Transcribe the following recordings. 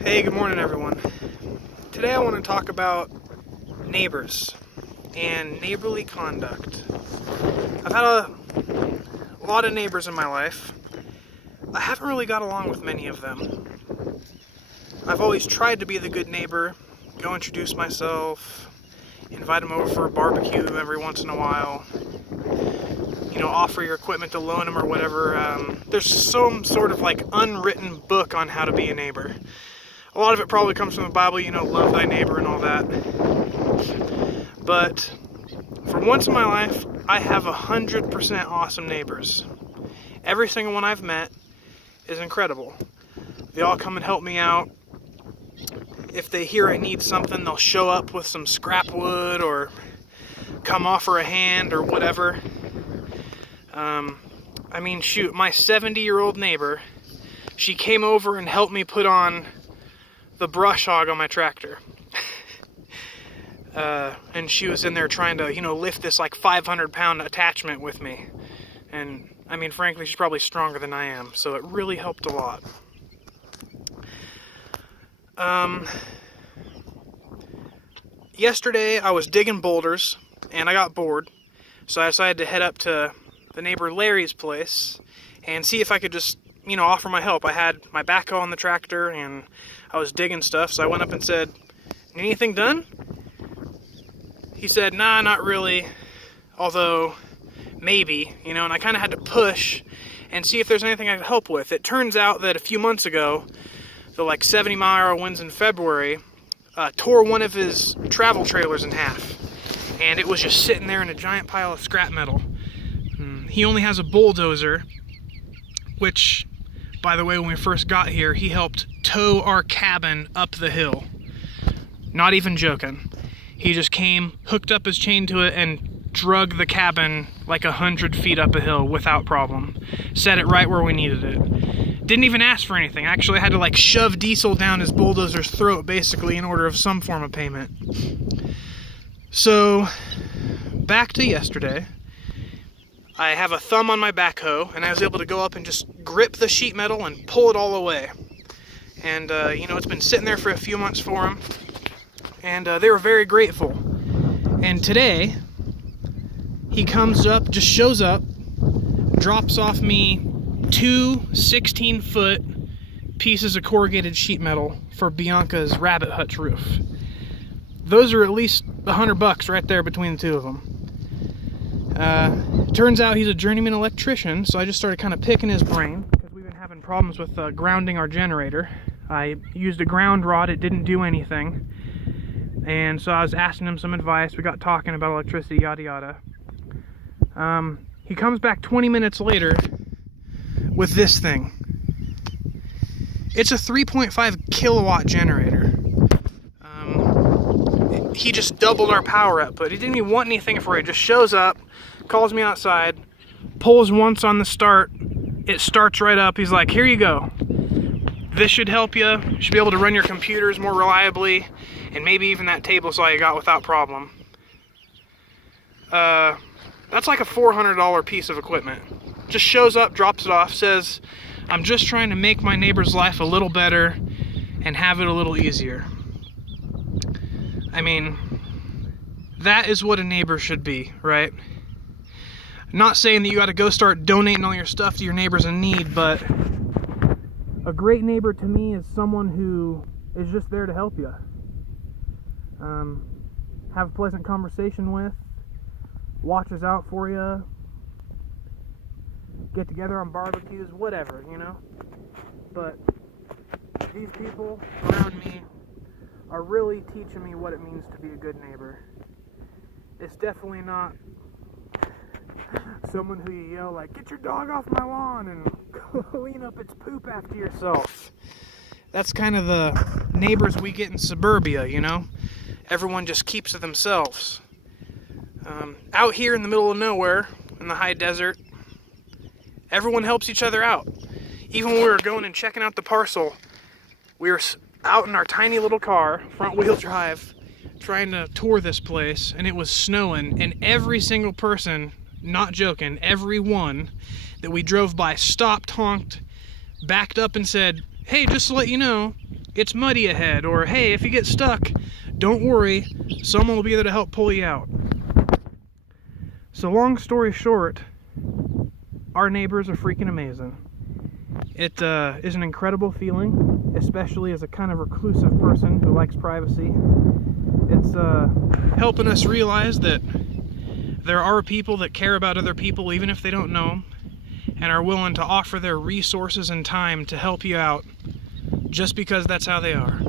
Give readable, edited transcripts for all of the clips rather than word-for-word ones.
Hey, good morning everyone. Today I want to talk about neighbors and neighborly conduct. I've had a lot of neighbors in my life. I haven't really got along with many of them. I've always tried to be the good neighbor, go introduce myself, invite them over for a barbecue every once in a while, offer your equipment to loan them or whatever. There's some sort of unwritten book on how to be a neighbor. A lot of it probably comes from the Bible, love thy neighbor and all that. But for once in my life, I have 100% awesome neighbors. Every single one I've met is incredible. They all come and help me out. If they hear I need something, they'll show up with some scrap wood or come offer a hand or whatever. My 70-year-old neighbor, she came over and helped me put on the brush hog on my tractor. And she was in there trying to, lift this 500-pound attachment with me. And, frankly, she's probably stronger than I am, so it really helped a lot. Yesterday, I was digging boulders, and I got bored, so I decided to head up to the neighbor Larry's place and see if I could just, offer my help. I had my backhoe on the tractor, and I was digging stuff, so I went up and said, "Anything done?" He said, "Nah, not really, although maybe," and I kind of had to push and see if there's anything I could help with. It turns out that a few months ago, the 70-mile-an-hour winds in February tore one of his travel trailers in half, and it was just sitting there in a giant pile of scrap metal. He only has a bulldozer, which, by the way, when we first got here, he helped tow our cabin up the hill. Not even joking. He just came, hooked up his chain to it, and drug the cabin 100 feet up a hill without problem. Set it right where we needed it. Didn't even ask for anything. Actually, I had to shove diesel down his bulldozer's throat, basically, in order of some form of payment. So, back to yesterday. I have a thumb on my backhoe, and I was able to go up and just grip the sheet metal and pull it all away. And, it's been sitting there for a few months for them, and they were very grateful. And today, he comes up, just shows up, drops off me 2 16-foot pieces of corrugated sheet metal for Bianca's rabbit hutch roof. Those are at least $100 right there between the two of them. Turns out he's a journeyman electrician, so I just started kind of picking his brain, because we've been having problems with grounding our generator. I used a ground rod, it didn't do anything, and so I was asking him some advice. We got talking about electricity, yada yada. He comes back 20 minutes later with this thing. It's a 3.5 kilowatt generator. He just doubled our power output. He didn't even want anything for it. He just shows up, calls me outside, pulls once on the start, it starts right up. He's like, "Here you go. This should help you. You should be able to run your computers more reliably, and maybe even that table saw you got without problem." That's like a $400 piece of equipment. Just shows up, drops it off, says, "I'm just trying to make my neighbor's life a little better and have it a little easier." That is what a neighbor should be, right? Not saying that you got to go start donating all your stuff to your neighbors in need, but a great neighbor to me is someone who is just there to help you. Have a pleasant conversation with, watches out for you, get together on barbecues, whatever, But these people around me are really teaching me what it means to be a good neighbor. It's definitely not someone who you yell "Get your dog off my lawn" and clean up its poop after yourself. That's kind of the neighbors we get in suburbia, Everyone just keeps to themselves. Out here in the middle of nowhere, in the high desert, everyone helps each other out. Even when we were going and checking out the parcel, we were out in our tiny little car, front wheel drive, trying to tour this place, and it was snowing, and every single person, not joking, every one that we drove by stopped, honked, backed up and said, hey, just to let you know, it's muddy ahead, or hey, if you get stuck, don't worry, someone will be there to help pull you out. So long story short, our neighbors are freaking amazing. It is an incredible feeling, especially as a kind of reclusive person who likes privacy. It's helping us realize that there are people that care about other people even if they don't know them, and are willing to offer their resources and time to help you out just because that's how they are.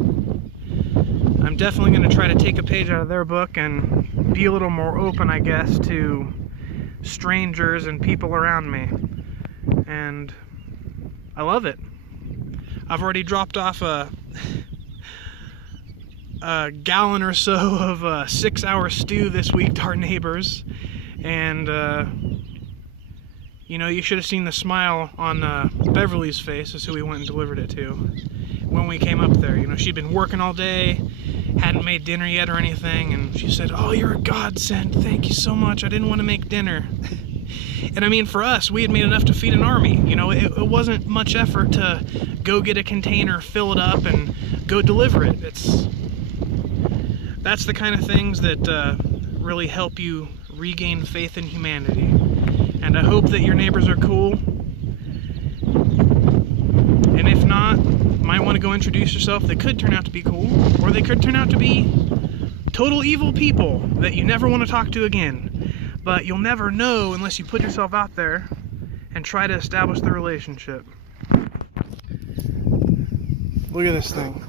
I'm definitely going to try to take a page out of their book and be a little more open, I guess, to strangers and people around me. And I love it. I've already dropped off a gallon or so of 6-hour stew this week to our neighbors, and you know, you should have seen the smile on Beverly's face as who we went and delivered it to when we came up there. You know, she'd been working all day, hadn't made dinner yet or anything, and she said, "Oh, you're a godsend, thank you so much, I didn't want to make dinner." And I mean, for us, we had made enough to feed an army. You know, it wasn't much effort to go get a container, fill it up, and go deliver it. That's the kind of things that really help you regain faith in humanity. And I hope that your neighbors are cool. And if not, you might want to go introduce yourself. They could turn out to be cool, or they could turn out to be total evil people that you never want to talk to again. But you'll never know unless you put yourself out there and try to establish the relationship. Look at this thing.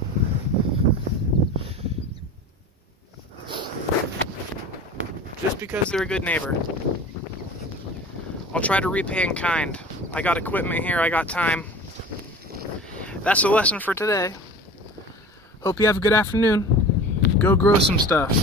Just because they're a good neighbor, I'll try to repay in kind. I got equipment here, I got time. That's the lesson for today. Hope you have a good afternoon. Go grow some stuff.